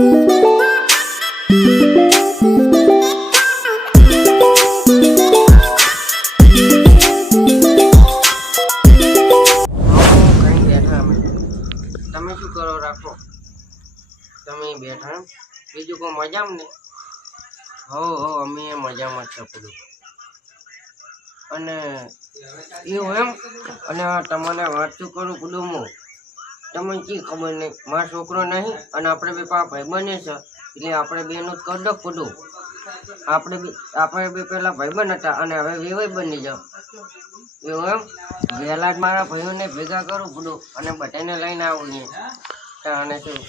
તમે શું કરો રાખો? તમે બેઠા બીજું કોઈ મજામાં ને? હો અમે મજામાં જ પડું અને એવું એમ. અને તમને વાત શું કરું પડું હું, તમને કી ખબર નહીં, મારો છોકરો નહીં અને આપણે બે ભાઈ બને છે એટલે આપણે બેનું જ કરી દો પડું. આપણે બે પેલા ભાઈબંધ હતા અને હવે વેવાઈ બની જાવ એવું એમ. વહેલા જ મારા ભાઈઓને ભેગા કરું પડું અને બધાને લઈને આવું અને શું.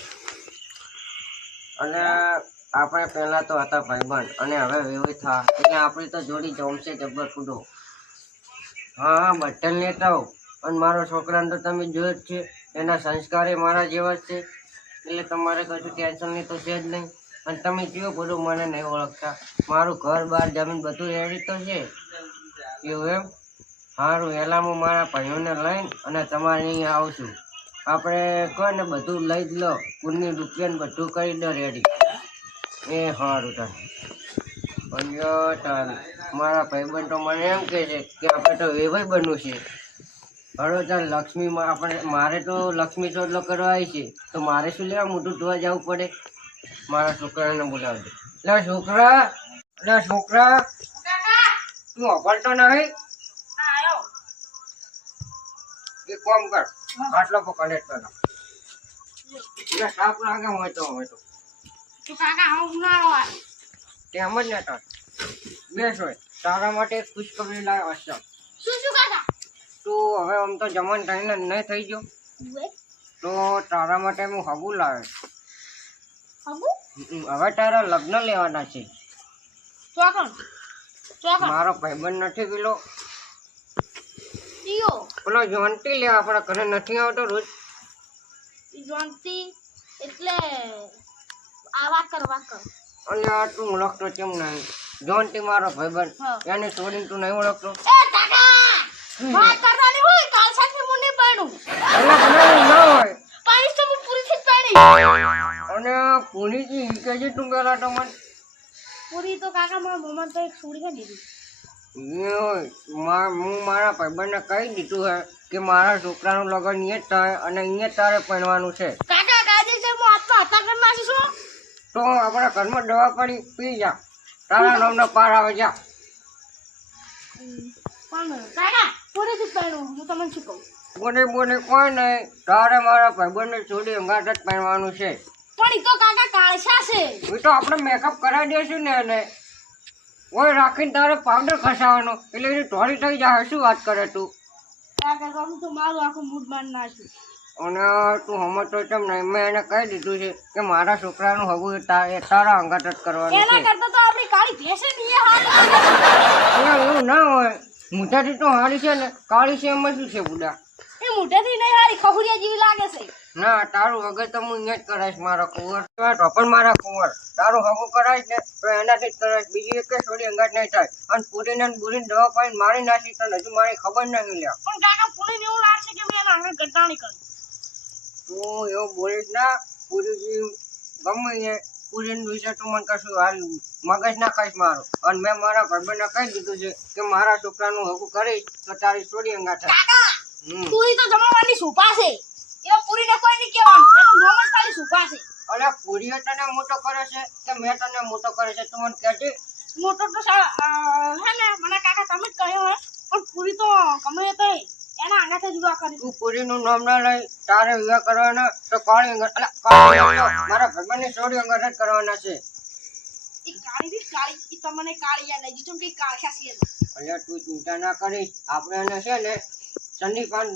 અને આપણે પહેલા તો હતા ભાઈબંધ અને હવે વેવાઈ થા એટલે આપણી તો જોડી જમશે જબ્બર પડો. હા બધાને લેતા આવો. અને મારો છોકરાને તો તમે જોયો જ છે, એના સંસ્કારે મારા જેવા જ છે એટલે તમારે કશું ટેન્શનની તો છે જ નહીં. અને તમે કયો બધું મને નહીં ઓળખતા, મારું ઘર બાર જમીન બધું રેડી તો છે એવું એમ. સારું વહેલા હું મારા ભાઈઓને લઈને અને તમારે અહીંયા આવું છું. આપણે કહો ને બધું લઈ જ લો, કુલની રૂપિયાને બધું કરી દો રેડી. એ સારું તાર મારા ભાઈબંધ તો મને એમ કહે છે કે આપણે તો વેવાઈ બનવું છે. હળો તાર લક્ષ્મીમાં આપણે મારે તો લક્ષ્મી ચોટલો કરવા આવી છે તો મારે શું લેવા મોટું ધોવા જવું પડે. મારા છોકરાને બોલાવજો. છોકરા તું અભરતો નહીં? એક કામ કર, આટલો કનેક્ટ કરો એટલે સાફ લાગે હોય તો તેમ જ ને તાર બેસ હોય. તારા માટે ખુશખબરી લાવ્યો હશે. તું હવે આમ તો જમણ થઈને નહીં થઈ ગયો તો તારા માટે હું હગું લાવે. હવે તારા લગ્ન લેવાના છે. મારો ભાઈબંધ નથી પેલો જોન્ટી લેવા આપણા ઘરે નથી આવતો રોજ. એટલે આવા કરવા કર. અને તું ઓળખતો કેમ નહીં? જોન્ટી મારો ભાઈબંધ, એને છોડીને તું નહીં ઓળખતો? અને પુરીજી કે તું પેલા તો મને પૂરી તો કાકા મારા મમ્મા તો એક છોડી હે દીધી. હું મારા ભાઈબંધને કહી દીધું હે કે મારા છોકરાનું લગ્ન અહીંયા જ થાય અને અહીંયા તારે પહેરવાનું છે. કાકા કાયદેસર હું આત્મહત્યા કરી નાખીશું. તો આપણા ઘરમાં દવા પડી પી જા, તારા નામનો પાર આવે જા. પણ કાકા પૂરીથી પહેરું હું તમને શું કહું? બોલે કોઈ નહીં, તારે મારા ભાઈબંધને છોડી અંગાટ જ પહેરવાનું છે. પણ ઈ તો કાકા કાળછા છે. એ તો આપણે મેકઅપ કરાવી દઈશું ને એને ઓય રાખીને તારે પાવડર ખસાવાનો એટલે એની ઢોળી થઈ જાય. શું વાત કરે તું? કાકા હું તો મારું આખું મૂડ માર નાખ્યું. અને તું સમજતો કેમ નહીં? મેં એને કહી દીધું છે કે મારા છોકરાનું હગું તારા અંગાટ જ કરવાનું છે. એના કરતા તો આપણી કાળી ભેંસે ની હારી. એવું ના હોય, મોટાથી તો હારી છે ને, કાળી છે એમાં શું છે બુડા? એ મોઢેથી નહીં હારી, ખખુરિયા જેવી લાગે છે. ના તારું વગર તો હું અહીંયા જ કરાવીશ. મારા કુંવર તો પણ મારા કુંવર તારું હગું કરાવીશ ને તો એનાથી જ કરાવીશ. બીજી એક થોડી અંગાટ નહીં થાય. અને પૂરીને બુરીને દવા પાઈને મારી નાખી તો હજુ મારી ખબર નહીં લ્યા. પણ કાકા પૂરીને એવું લાગશે કે મેં એના આગળ ગદ્દાણી કરી. તું એવું બોલીશ ના. પૂરીજી ગમે એ પૂરીને વિશે તું મને કશું હાલ મગજ ના ખાઈશ મારું. અને મેં મારા ભાઈબંધને કહી દીધું છે કે મારા છોકરાનું હગું કરીશ તો તારી થોડી અંગાટ થાય. પૂરી તો જમાવાની સુપા છે. એ પૂરીને કોઈ નહીં કહેવાનું, એનું નામ જ ખાલી સુપા છે. અરે પૂરીએ તને મોટો કરે છે કે મેં તને મોટો કરે છે? તું મને કહેજે. મોટો તો હે ને મને કાકા તમે જ કહ્યો હે, પણ પૂરી તો ગમે તે એના આંગાથે જ વિવાહ કરી. તું પૂરીનું નામ ના લઈ, તારે વિવાહ કરવાના તો કાળી અંગાટ મારા ભાઈબંધની થોડી અંગાટ જ કરવાના છે. એ કાળી એ તમને કાળી યાદ આવી જેમ કે કાળખા છે. એટલે તું ચિંતા ના કરીશ. આપણે એને છે ને ચંદીપાન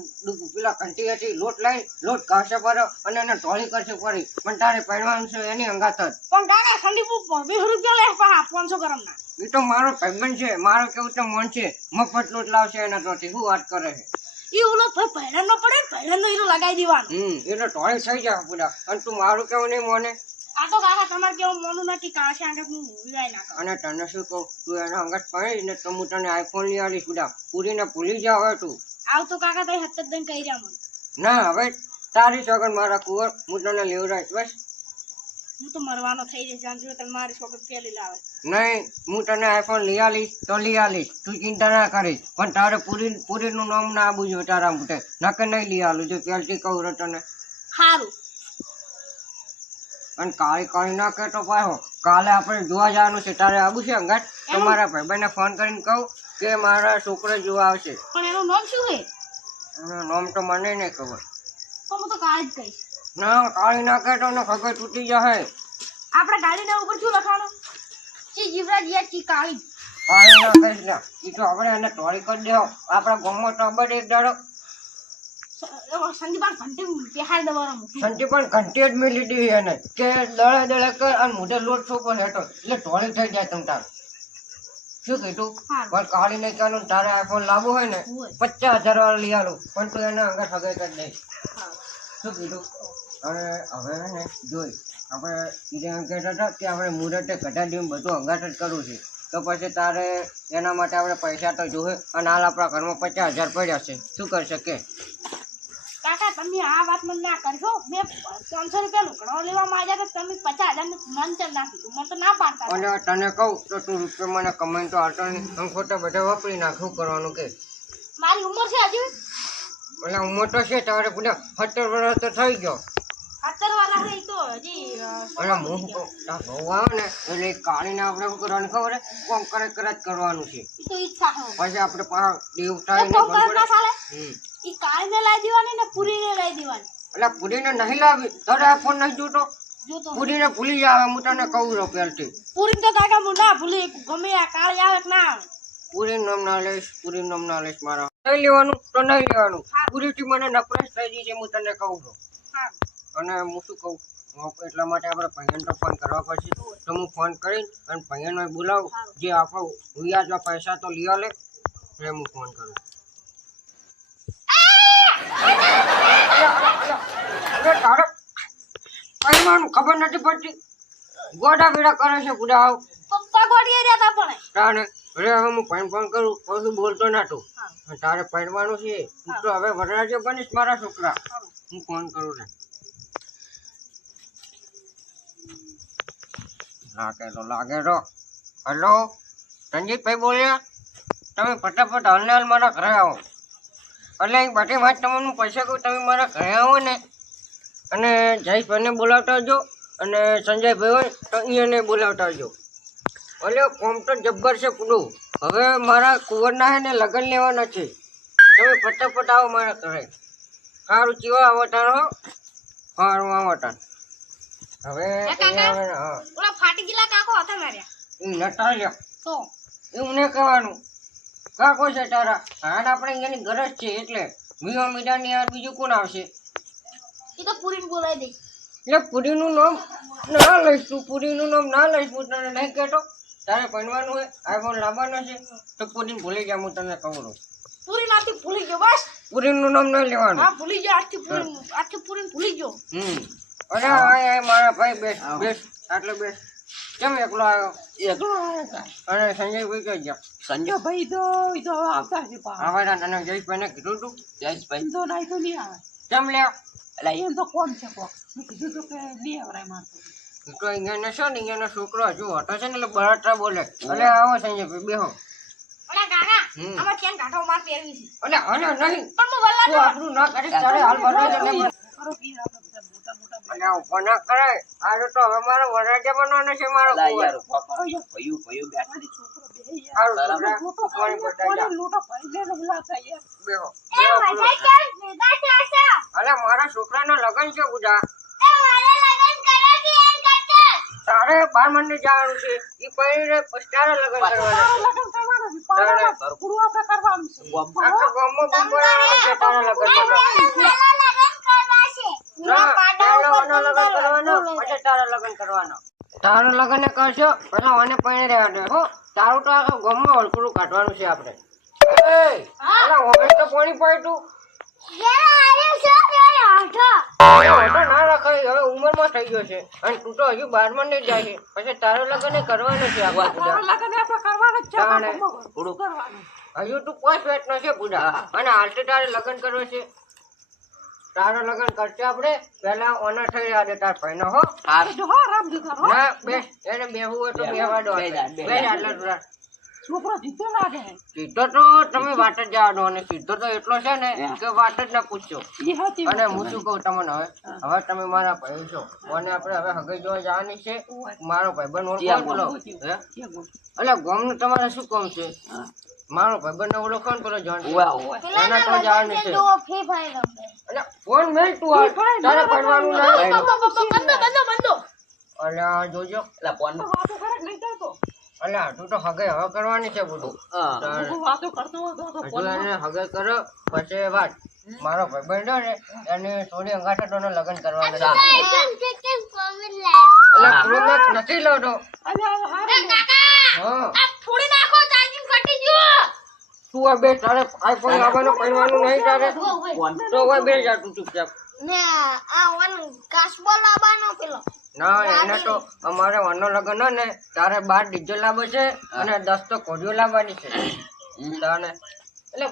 પેલા કંટી હતી લોટ લઈ લોટ કાશે પર અને એને ઢોળી કરશે પડી. પણ તારે પહેરવાનું છે એની અંગાત જ. પણ કાકા ખંડી 20 રૂપિયા લે 500 ગ્રામ ના. એ તો મારો ભાઈબંધ છે, મારો કેવું તો મન છે. મફત લોટ લાવશે એના તોથી શું વાત કરે છે? એ ઓલો પહેરણ નો પડે, પહેરણ નો હીરો લગાવી દેવાનો. એટલે ઢોળી થઈ જાય પૂરા. અને તું મારું કેવું નહીં મોને? આ તો કાકા તમારે કેવું મોનું નથી, કાશે આંગત હું વિવાય ના કરું. અને તને શું કહું, તું એના અંગત પહેરી ને તો હું તને આઈફોન લઈ આવીશ પૂરા. પૂરીને ભૂલી જા હવે તું. આવ તો કાકા તઈ હત્તર દન કહી રહ્યા મને. ના હવે તારી સગન મારા કુંવર હું તને લેવડાવીશ બસ. હું તો મરવાનો થઈ જઈશ જાણ જો તમે મારી છોકરી પેલી લાવે નહીં હું તને આઈફોન લઈ આલીશ તો લઈ આલીશ તું ચિંતા ના કરીશ પણ તારે પૂરીનું નામ ના આવવું જોઈએ તારા માટે નકે નહીં લઈ આલું જો પહેલથી કહું રહ્યો તને સારું અને કાળી કાળી ના કહેતો પાછો કાલે આપણે જોવા જવાનું છે તારે આવું છે અંગાત તો મારા ભાઈબંધને ફોન કરીને કહું કે મારા છોકરો જોવા આવશે પણ એનું નામ શું છે એનું નામ તો મને નહીં ખબર તો હું તો કાળી જ કહીશ ના કાળી ના કહેતો ને ખબર તૂટી જશે આપણે ગાડીના ઉપર શું લખાણું ચી જીવરાજ યા ચી કાળી કાળી ના કહીશ ને એ તો આપણે એને ટોળી કરી દેવો આપણા ગામમાં તો અબડ એક દાડો સંદીપાન ઘંટી બેહાર દેવાનો મૂકી સંટી પણ ઘંટી જ મેલી દીધી એને કે દળે દળે કર અને મોઢે લોટ છોપો હેઠો એટલે ટોળી થઈ જાય તમ તાર શું કીધું પણ કાળી ને કહેવાનું તારે આઈફોન લાવવો હોય ને 50,000 વાળો લઈ આલું પણ તું એને અંગર હગાઈ કરી દઈશ શું કીધું અને હવે ને જોઈ આપણે એને કહેતા હતા કે આપણે મુહૂર્તે ઘટાડીને બધું અંગાટ જ કરવું છે તો પછી તારે એના માટે આપણે પૈસા તો જોવે અને હાલ આપણા ઘરમાં 50,000 પડ્યા છે શું કરશે કે કાકા તમે આ વાત મને ના કરશો મેં 300 રૂપિયા લુકડો લેવા માંગ્યા તો તમે 50,000 નું મન ચમ નાખી દીધું મને તો ના પાડતા અને તને કહું તો તું રૂપિયા મને કમાઈને તો આવતો નહીં આમ ખોટા બધા વાપરી નાખવું કરવાનું કે મારી ઉંમર છે હજુ એટલે ઉંમર તો છે તારે બધા 17 વર્ષ તો થઈ ગયો 17 વાળા રહી તો હજી અને હું તાર બહુ આવે ને એટલે એ કાઢીને આપણે શું કરવાનું ખબર હે કોમ કરે કરે જ કરવાનું છે ઈ તો ઈચ્છા હો પછી આપણે પાછા દેવ થાય તો કર ના ચાલે હમ ઈ કાળીને લઈ દેવાની ને પૂરીને લઈ દેવાની એટલે પૂરીને નહીં લાવી તારે આ ફોન નહીં જોતો જો તો પૂરીને ભૂલી જાવ હું તને કહું રહ્યો પહેલથી પૂરી તો કાકા હું ના ભૂલી ગમે આ કાળી આવે કે ના આવે પૂરીનું નામ ના લઈશ પૂરીનું નામ ના લઈશ મારા નહીં લેવાનું તો નહીં લેવાનું પૂરીથી મને નફરત થઈ ગઈ છે હું તને કહું છું હા અને હું શું કહું એટલા માટે આપણે પૈયાને તો ફોન કરવા પડશે તો હું ફોન કરીને અને પૈયાને બોલાવું જે આપણો વ્યાજમાં પૈસા તો લઈ લે એટલે હું ફોન કરું તારે પૈયાનું ખબર નથી પડતી ગોડા બીડા કરે છે પૂરા આવ પપ્પા ગોડીએ રહ્યા હતા પણ તારે અરે હવે હું પૈન ફોન કરું પછી બોલતો નાતું તારે પૈણવાનું છે તું તો હવે વરરાજો બનીશ મારા છોકરા હું ફોન કરું ને લાગે તો હેલો સંજીતભાઈ બોલ્યા તમે ફટાફટ હાલને હાલ મારા ઘરે આવો એટલે એક બધી વાત તમને પૈસા કહું તમે મારા ઘરે આવો ને અને જયેશભાઈને બોલાવતા આવજો અને સંજયભાઈ હોય તો એને બોલાવતા આવજો એટલે કોમ તો જબ્બર છે પૂરું હવે મારા કુંવરના હે ને લગ્ન લેવાના છે તમે ફટાફટ આવો મારા ઘરે સારું ચીવા આવો તાર હો સારું આવો તાર હવે ઓલા ફાટી ગયેલા કાકો હતા માર્યા એ નટા લ્યો તો એવું નહીં કહેવાનું કાકો છે તારા હાલ આપણે એની ગરજ છે એટલે મીવા મીઠાની યાર બીજું કોણ આવશે એ તો પૂરીને બોલાવી દે એટલે પૂરીનું નામ ના લઈશ તું પૂરીનું નામ ના લઈશ હું તને નહીં કહેતો તારે ભણવાનું હોય આઈફોન લાવવાનો છે તો પૂરીને ભૂલી જા હું તને કહું છું પૂરી નાથી ભૂલી ગયો બસ પૂરીનું નામ નહીં લેવાનું હા ભૂલી ગયો આજથી પૂરીને ભૂલી ગયો અરે આ મારા ભાઈ બેસ બેસ આટલે બેસ કેમ એકલો આવ્યો અને સંજયભાઈ કઈ ગયા સંજયભાઈ તો આવતા છે હવે તને જયેશભાઈને કીધું તું જયેશભાઈ તો નહીં તો નહીં આવે કેમ લ્યો એટલે એમ તો કોમ છે કોક મેં કીધું તું કે નહીં આવરાય મારતો તો અહીંયા છે ને અહીંયાનો છોકરો હજુ હતો છે ને એટલે બળતરા બોલે એટલે આવો સંજયભાઈ બેહો ઓલા કાકા આમાં કેમ કાઢો માર પહેરવી છે એટલે અને નહીં પણ હું વલ્લા તું આપણું ના કરીશ તારે હાલ વરરાજા ને મારો પીર આપણે બધા મોટા મોટા એટલે ઉપર ના કરાય આ તો હવે મારો વરરાજા બનવાનો છે મારો યાર ભયું બેઠા છોકરો બે સારું યાર છોકરા, પાણી પટાઈ જા. લોટો ભરી દે બોલાતા યાર બેહો એ વજાઈ કેમ ભેગા થશે અલે મારા છોકરાના લગ્ન છે પૂજા એ મારે લગન કરાવી એમ કરતે તારે 12 મહિને જવાનું છે એ પહેરીને પછી તારે લગ્ન કરવાના તારો લગન કરવાનો છે પાડો ઘરકુડું આપણે કરવાનું છે આખા ગામમાં બુંબરાવાનું છે તારા લગ્ન માટે પેલા લગન કરવા છે ના, પહેલા ઓના લગ્ન કરવાનો પછી તારા લગ્ન કરવાનો તારું લગ્ન એ કરશો પેલા મને પહેરી રહેવા દે હો તારું તો આખા ગામમાં હલકુડું કાઢવાનું છે આપણે અલા હવે તો પાણી પાડ્યું ના રખાય હવે ઉંમરમાં થઈ ગયો છે અને તું તો હજુ 12 માં નહીં જાય છે પછી તારું લગ્ન એ કરવાનું છે આપણે તારો લગન આપણે કરવાનું જ છે તાણે. ઘરકુડું કરવાનું હજુ તું 5 પેટનો છે પૂજા અને હાલથી તારે લગ્ન કરવો છે તારા લગન કરશે આપણે પેલા ઓના થઈ રહ્યા દે તાર ભાઈનો હો જો હો રામજી તારો ના બે એને બેહવું હોય તો બેહવા દો બે જા, બે બે જા. આટલા છોકરો જીતો લાગે સીધો તો તમે વાત જ જવા દો અને સીધો તો એટલો છે ને કે વાત જ ના પૂછશો એ હાચી અને હું શું કહું તમને હવે તમે મારા ભાઈ છો અને આપણે હવે હગાઈ જોવા જવાની છે મારો ભાઈબંધ ઓળખો પેલો હે એટલે ગામનું તમારે શું કામ છે મારો ભાઈબંધ ઓળખો ને પેલો જોન એના તો જવાનું છે એટલે ફોન મેલ તું હાલ. તારે પડવાનું નહીં અલ્યા જોજો એટલે ફોન વાતો કરે નહીં કરતો અલ્યા તું તો હગાઈ હવે કરવાની છે બધું તારે વાતો કરતો હોય તો હજુ એને હગાઈ કરો પછી વાત મારો ભાઈબંધ છે ને એને સોની અંગાઠે તો લગ્ન કરવાના છે એટલે પ્રોમેક્સ નથી લાવતો અલ્યા હારે હા થોડી નાખો ચાર્જિંગ ઘટી ગયું તું આ બે તારે આઈફોન લાવવાનો પડવાનું નહીં તારે ફોન તો હવે બે જા તું ચૂપચાપ ને આ વન કાસબો લાવવાનો પેલો ના એને તો અમારે વનનો લગ્ન હોય ને તારે 12 ડીજે લાવે છે અને 10 તો કોડીઓ લાવવાની છે તારે એટલે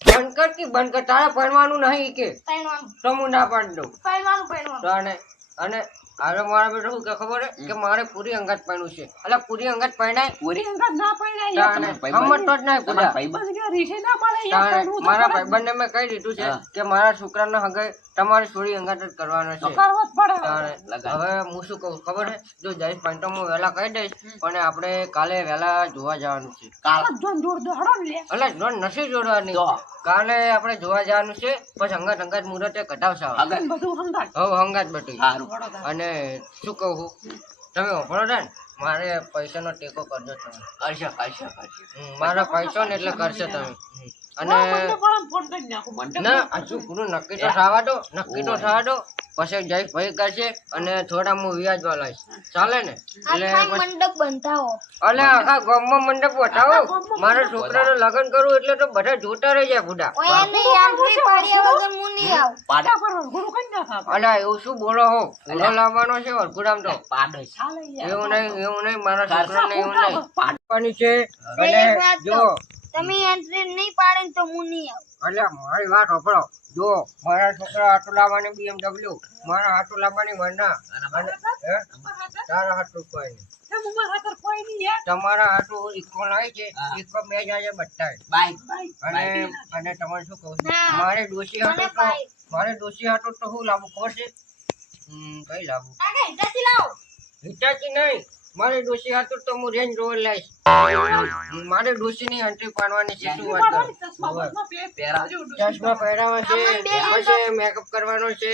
બંધ કર કે બંધ કર તારે પડવાનું નહીં કે પહેરવાનું તો હું ના પાડી દઉં પહેરવાનું તારે અને હવે મારા બેટા શું કે ખબર હે કે મારે પૂરી અંગાત પાડ્યું છે એટલે પૂરી અંગાત પાડાય પૂરી અંગત ના પડાય તારે સમજ તો જ નહીં પૂરા ભાઈબંધ કે રીસે ના પડે તારે મારા ભાઈબંધને મેં કહી દીધું છે કે મારા છોકરાનો હગાઈ તમારે થોડી અંગાત જ કરવાનો છે કરવો જ પડે તારે હવે હું શું કહું ખબર હે જો જઈશ પણ તો હું વહેલા કહી દઈશ પણ આપણે કાલે વહેલા જોવા જવાનું છે કાલ જોન જોડ દો હડો લે એટલે જોન નથી જોડવાની જો. કાલે આપણે જોવા જવાનું છે પછી અંગાત અંગાત મુહૂર્તે કઢાવશે હગાઈ બધું હંગાત હવે અંગાત બટી સારું અને શું કહું છું તમે વાપરો ને મારે પૈસાનો ટેકો કરજો તમે કરશે કરશે મારા પૈસો ને એટલે કરશે તમે અને ફોન કરી નાખો ના હજુ પૂરું નક્કી તો થવા દો નક્કી તો થવા દો પછી જઈશ ભાઈ કરશે અને થોડા હું વ્યાજવા લાવીશ ચાલે ને એટલે પછી- મંડપ બંધાવો અલે આખા ગામમાં મંડપ બતાવો મારા છોકરાનું લગ્ન કરવું એટલે તો બધા જોતા રહી જાય બુડા ઓય નહીં આંગળી પાડ્યા વગર હું નહીં આવું પાડા પર ગુરુ કઈ ના થાતો અલા એવું શું બોલો હો પૂરો લાવવાનો છે વરકુડામ તો પાડો ચાલે યાર એવું નહીં મારા છોકરાને એવું નહીં પાડવાની છે અને જો તમે એન્ટ્રી નહીં પાડે ને તો હું નહીં આવું અલ્યા મારી વાત સાંભળો જો મારા છોકરા હાટું લાવવાની BMW મારા હાટું લાવવાની વરના અને હે? તારા હાટું કોઈ નહીં મુમા હાતર કોઈ નહીં યાર તમારા હાટું ઈકો લાવી છે ઈકો મેં જાય બધા બાઈક અને અને તમારે શું કહું છું? ના. મારે ડોશી મને હાટું તો ભાઈ. મારે ડોશી હાટું તો શું લાવવું ખબર છે કઈ લાવવું કાકા હિતાથી લાવો હિટાચી નહીં મારે ડોશી હાટું તો હું રેન્જ રોવર લાવીશ મારે ડોશી ની એન્ટ્રી પાડવાની છે શું વાત કરું પહેરાવજો ચશ્મા પહેરાવા છે અમન બે પછી મેકઅપ કરવાનો છે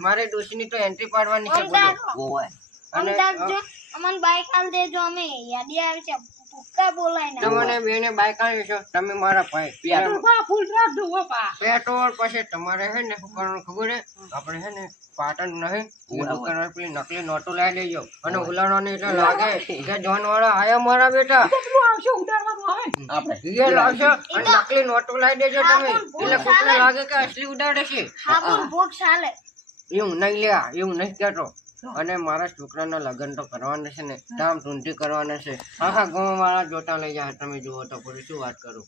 મારે ડોશી ની તો એન્ટ્રી પાડવાની છે બધું. ઓય અને અમદાવાદ અમન બાઈક આલ દેજો અમે યાદી આવે છે ભૂક્કા બોલાય ના તમને બેને બાઈક આવી છો તમે મારા ભાઈ પેટ્રોલ બા ફૂલ રાખજો હો બા પેટ્રોલ પછી તમારે હે ને શું કરવાનું ખબર હે આપણે હે ને પાટણ નહીં એ દુકાનમાં પેલી નકલી નોટો લાવી લેજો અને ઉલાળવાની એટલે લાગે કે જોન વાળા આયા મારા બેટા કેટલું આવશે ઉડાડવાનું આવે આપણે એ લાવશો અને નકલી નોટો લાવી દેજો તમે એટલે કોકને લાગે કે અસલી ઉડાડે છે હાબુર ભોગ ચાલે એવું નહીં લ્યા એવું નહીં કહેતો અને મારા છોકરાના લગ્ન તો કરવાના છે ને ધામ ધૂમથી કરવાના છે આખા ગામ વાળા જોતા લઈ જાય તમે જુઓ તો પછી શું વાત કરું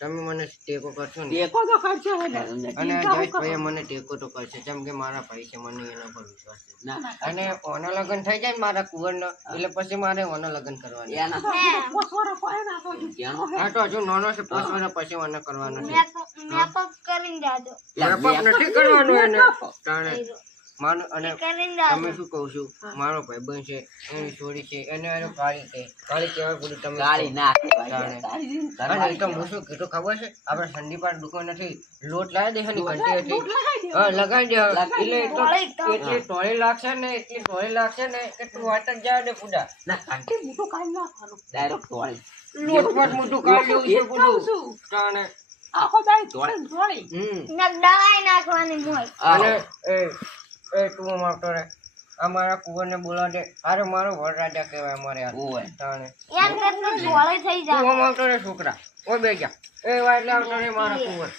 તમે મને ટેકો કરશો ને ટેકો તો કરશે હે ને અને જયેશભાઈ મને ટેકો તો કરશે જેમ કે મારા ભાઈ છે મને એના પર વિશ્વાસ છે ના અને ઓના લગ્ન થઈ જાય ને મારા કુંવરનો એટલે પછી મારે ઓના લગ્ન કરવાના એના પોસવાડો કોઈ ના તો ત્યાંનો હા તો હજુ નાનો છે 5 વર્ષ પછી ઓના કરવાનો છે મેકઅપ કરીને જાજો મેકઅપ નથી કરવાનું એને તાણે માનો અને કરીને તમે જાજો શું કહું છું મારો ભાઈબંધ છે એની છોડી છે એને એનો કાળી કહેવાય બધું તમે ગાડી ના તાણે. અને એ તો હું શું કીધું ખબર છે આપણે ઠંડી પાર દુકાન નથી લોટ લાવી દે ની ઘંટી હતી હા લગાવી દે એટલે એટલી ટોળી લાગશે ને એટલી ટોળી લાગશે ને કે તું વાટ જ જાય ને પૂડા ના આંટી મોટું કાઈ ના થાનું ડાયરેક્ટ તોડી લોટમાં જ મોટું કાઢી લેવું છે પૂડું તાણે આખો દાઈ ધોળી ધોળી દળાઈ નાખવાની મોય અને એ તું મારતો રે અમારા કુંવરને બોલાવ દે અરે મારો વરરાજા કહેવાય અમારે આ ઓય તાણે યાર કેટલું ધોળે થઈ જાય તું આવતો રે છોકરા ઓ બે જા એ વા એટલે આવતો રે મારા કુંવર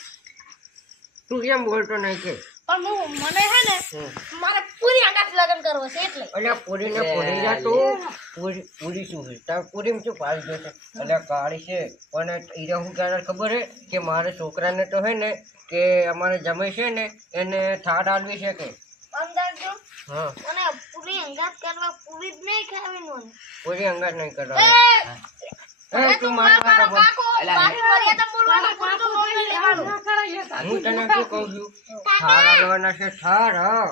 તું કેમ બોલતો નહીં કે પણ મને હે ને હમ. મારે પૂરી અંગાત લગન કરવો છે એટલે અલ્યા પૂરીને પૂરી જા તું પૂરી શું છે તાર પૂરીમાં શું પાડી જશે અલ્યા કાળી છે પણ ઈરા હું ક્યારે ખબર હે કે મારા છોકરાને તો હે ને કે અમારે જમાઈ છે ને એને થાળ આલવી છે કે અંદાજો હા મને પૂરી અંગાત કરવા પૂરી જ નહીં ખાવી મને પૂરી અંગાત નહીં કરવાની એ તું મારી વાત સાંભળ. કાકો મારી મર્યાદા બોલવાની પૂરી તો નોંધ નહીં લેવાનું ના કરાય યાર. હું તને શું કહું છું થાળ આલવાના છે થાળ હા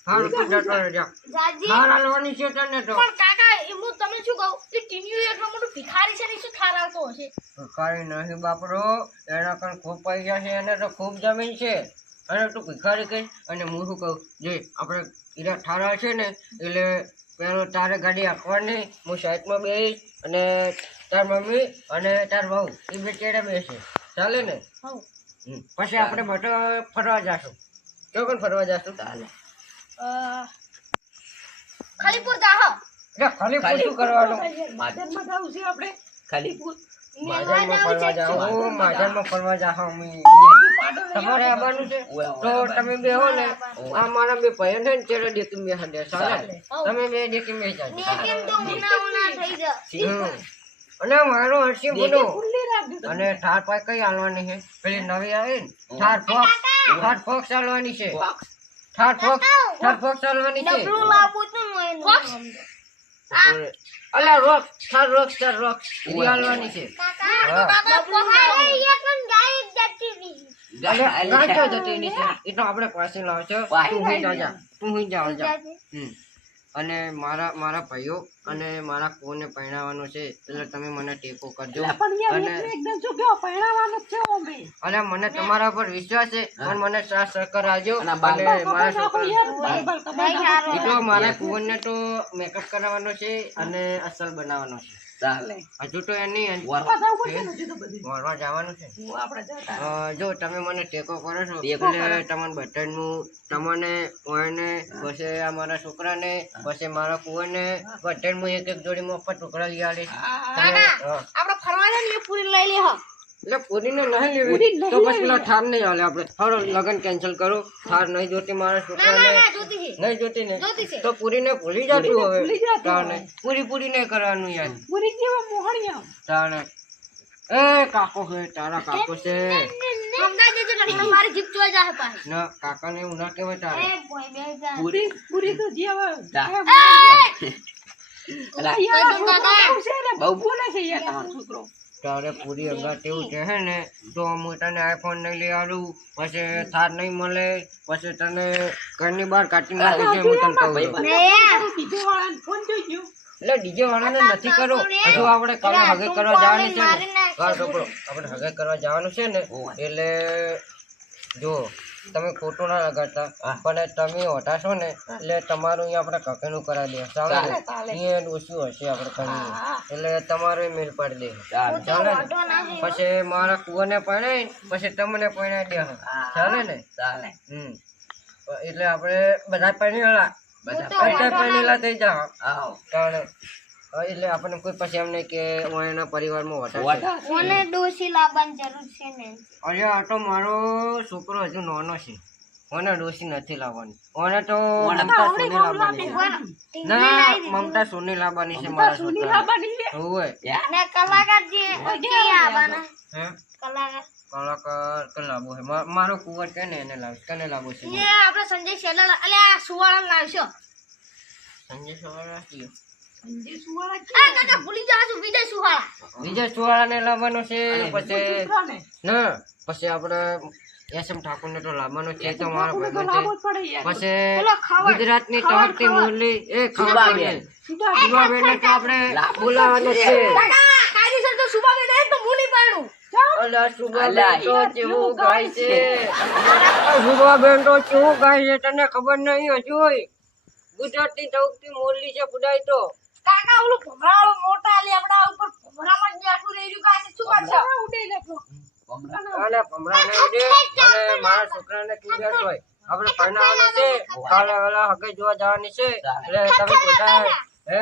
થાળ તું જતો રહેજા જાજી થાળ આલવાની છે તને તો પણ કાકા હું તમને શું કહું કે ટીન્યુ એટલો મોટો ભિખારી છે ને શું થાર આવતો હશે ભિખારી નહીં બાપરો એના પણ ખૂબ પૈસા છે એને તો ખૂબ જમીન છે અને તું ભિખારી કઈ અને હું શું કહું જે આપણે હીરા ઠારા છે ને એટલે પેલો તારે ગાડી આપવાની હું સાઈડમાં બેસીશ અને તાર મમ્મી અને તાર બહુ એ બે ચેડે બેસે ચાલે ને હઉ પછી આપણે બધા ફરવા જાશું કેવું કોણ ફરવા જાશું ચાલે ખાલીપુર જાહો એટલે ખાલી પૂછું કરવાનું માધરમાં જાવું છે આપણે ખાલી માધરમાં ફરવા જાઓ માધરમાં ફરવા જાઓ અમે તમારે આવવાનું છે તો તમે બે હો ને આ મારા બે ભાઈઓ છે ને ચેડે દેખી બે હડે ચાલે તમે બે દેખી બે જાજો કેમ તો ઉના ઉના થઈ જા અને મારો હર્ષી બોલો ખુલ્લી રાખજો અને થાર પાઈ કઈ હાલવાની છે પેલી નવી આવી ને થાર ફોક્સ હાલવાની છે થાર ફોક્સ હાલવાની છે ડબલું લાવું તો મોય અલા રોક થાર રોક એ હાલવાની છે હા. અલે ગાય તો જતી નહીં છે એ તો આપણે પાસે લાવશો તું હુઈ જા અને મારા ભાઈઓ અને મારા કોને પરણાવવાનો છે એટલે તમે મને ટેકો કરજો પણ યાર અને મિત્ર એકદમ શું કેવો પરણાવવાનો જ છે ઓમે અને મને તમારા પર વિશ્વાસ છે પણ મને સાથ સહકાર આપજો અને અને બાલ- મારા નાખો છોકરા યાર બાઈબલ કબાઈ નાખો. એ તો મારા કુવરને તો મેકઅપ કરાવવાનો છે અને અસલ બનાવવાનો છે ચાલે હજુ તો એની ફરવા જાવું પડશે ને હજુ તો બધું. વળવા જવાનું છે હું આપણે જતા જો તમે મને ટેકો કરો છો ટેકો એટલે તમને બધાનું તમને ઓયને પછી આ મારા છોકરાને પછી મારા કુવરને બધાનું એક એક જોડી મફત ટુકડા લઈ આલીશ તમે હા. આપણે ફરવા જાય ને એ પૂરી લઈ લે હા એટલે પૂરીને નહીં લેવી પૂરી નહીં તો પછી પેલા ઠાર નહીં હાલે આપણે હાલો લગન કેન્સલ કરો ઠાર નહીં જોતી મારા ના છોકરાને ના જોતી છે નહીં જોતી ને જોતી છે તો પૂરીને ભૂલી જતું ભૂલી હવે જતું તાણે હવે. પૂરી નહીં કરવાનું યાર પૂરી કેવો મોહણિયા તાણે એ કાકો છે તારા કાકો છે સમજાય જજો એટલે મારી જીપ જોઈ જાય પાછી ના કાકાને એવું ના કહેવાય તારે એ બોય બે જા પૂરી પૂરી તો જે હવે જા. અલા, યાર કઈ દઉં દાદા? છોકરો છે ને બહુ બોલે છે યાર તમારો છોકરો તારે પૂરી અંગાત એવું છે હે ને તો હું તને આઈફોન નહીં લઈ આવું પછી થાર નહીં મળે પછી તને ઘરની બહાર કાઢી નાખી છે હું તને કહું છું. ને બીજો વાળાને ફોન જોઈ ગયો એટલે ડીજે વાળાને નથી કરો હજુ આપણે કાલે હગે કરવા જવાની છે ને કાલ છોકરો આપણે હગે કરવા જવાનું છે ને એટલે જો તમે ખોટું ના લગાડતા પણ તમે હોતા છો ને એટલે તમારું અહીંયા આપણે કકેનું કરાવી દે ચાલે ને? અહીંયા ઓછું હશે આપણે કરીએ એટલે તમારે મેલ પાડી દે ચાલે ચાલે ને? ઓટો ના છે પછી મારા કુવાને પરણાઈ પછી તમને પરણાઈ દે ચાલે ને ચાલે એટલે આપણે બધા પરણેલા બધા બધા પરણેલા થઈ જાવ આવો કારણ એટલે આપણને કોઈ પછી એમ નહીં કે હું એના પરિવારમાં વટા છે. વટા. મને ડોસી લાવવાની જરૂર છે ને અરે આ તો મારો છોકરો હજુ નાનો છે મને ડોસી નથી લાવવાની મને તો મમતા સોની લાવવાની છે ના મમતા સોની લાવવાની છે મારા સુની છોકરા લાવવાની છે હોય ને કલાકાર જે આવવાના હે કલાકાર કલાકાર કે લાવો છે મારો કુંવર કે ને એને લાવ કને લાવો છે એ આપણે સંજય શેલર અલ્યા સુવાળા લાવશો સંજય સવાળા કયો? જે સુવાળા છે આ કાકા ભૂલી જા છું વિજય સુવાળા વિજય સુવાળાને લાવવાનો છે પછી છોકરાને. ના પછી આપણે એસએમ ઠાકોરને તો લાવવાનો છે તો મારો તો ભાઈબંધ લાવવો છે જ પડે યાર પછી પેલો ખાવડ ગુજરાતની ટહકતી મુરલી એ સુભાબેન. સુભાબેનને તો આપણે બોલાવવાનો છે કાકા કાયદેસર તો સુબા બે તો હું નહીં પાડું અલા સુભાબેન તો કેવું ગાય છે સુભાબેન તો કેવું ગાય છે તને ખબર નહીં હજુ ગુજરાતની ટહકતી મુરલી છે પુડાય તો કાકા ઓલું ભમરાળો મોટા લેબડા ઉપર ભમરામાં જ આટલું રહી રહ્યું કાશે શું કરશો ઉડે લેતો અને ભમરાને ઉડે અને મારા છોકરાને કીધું હોય આપણે પરણાવવાનો છે કાલે વેલા હગે જોવા જવાની છે એટલે તમે બધા હે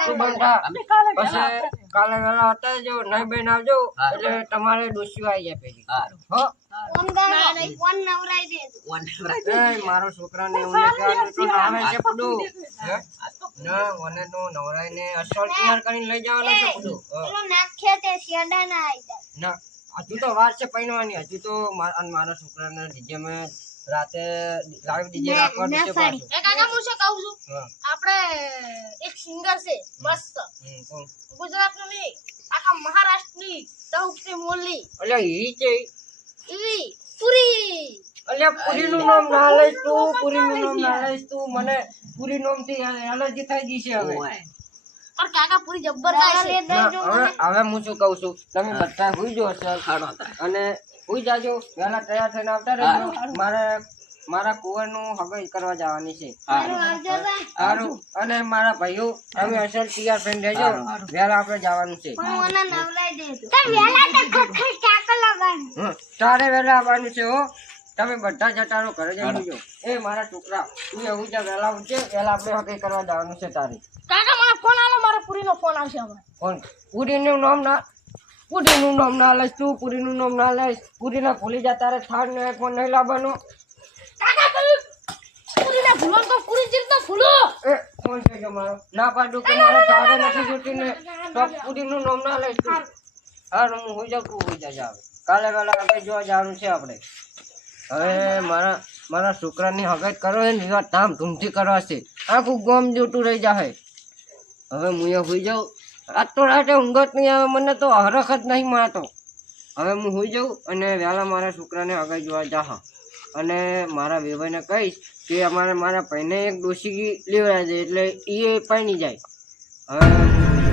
તું બંધા અમે કાલે પછી કાલે વેલા હતા જો નહીં બેન આવજો એટલે તમારે ડોસી આવી જાય પેલી હારું. હો વન રાઈટ. એ મારો છોકરાને ઉને ક્યારે તો નાવે છે પડું હે ના મને તો નવરાઈને અસલ તૈયાર કરીને લઈ જવાનો છે પડું ના હજુ તો વાર છે પૈણવાની હજુ તો મારા છોકરાને ડીજે માં રાતે લાઈવ ડીજે રાખવાનું છે પાછું એ કાકા હું શું કહું છું હા આપણે એક સિંગર છે મસ્ત કોણ? ગુજરાતનું નહીં આખા મહારાષ્ટ્રની સૌથી મોલી અલ્યા ઈ છે એવી પૂરી અલ્યા પુરીનું નામ ના લઈશ તું પુરીનું નામ ના લઈશ તું મને પુરી નામ થી એલર્જી થઈ ગઈ છે હવે ઓય. પણ કાકા પૂરી જબ્બર થાય છે ના, હવે હું શું કહું છું તમે બધા હુઈ જાઓ સર ખાડો હતા. અને હુઈ જાજો વહેલા તૈયાર થઈને આવતા રહેજો મારા કુંવરનું હગાઈ કરવા જવાની છે હારું. સારું અને મારા ભાઈઓ તમે અસલ તૈયાર થઈને રહેજો વહેલા આપણે જવાનું છે હં, તારે વહેલા આવવાનું છે હો તમે બધા જતા રહો ઘરે જઈ જો એ મારા છોકરા તું એવું જા વહેલા ઉઠજે વહેલા આપણે હગાઈ કરવા જવાનું છે તારે કાકા મને ફોન આલો મારો પૂરીનો ફોન આવશે હમણાં કોણ પુરીનું નામ ના લઈશ તું પુરીનું નામ ના લઈશ પુરીને ભૂલી જા તારે થાળ ને ફોન નહીં લાવવાનો કાકા તમે પૂરીને ભૂલો તો પૂરી જીત ભૂલો એ ફોન છે જો મારો ના પાડું કે મારે તારે નથી જોતી ને તો પુરીનું નામ ના લઈશ તું હા હું હોઈ જાઉં તું હોઈ જા હવે કાલે વહેલા આપણે જોવા જવાનું છે આપણે હવે મારા છોકરાની હગાઈ કરો ને એવા ધામધૂમથી કરવા છે આખું ગામ જોતું રહી જાય હવે હું અહીંયા હોઈ જાઉં આજ તો રાતે ઊંઘ જ નહીં આવે મને તો હરખ જ નહીં મળતો હવે હું હોઈ જાઉં અને વહેલા મારા છોકરાને હગાઈ જોવા જા અને મારા વેવાઈને કહીશ કે મારા ભાઈને એક ડોસી લેવડાવી દે એટલે એ પાણી જાય હવે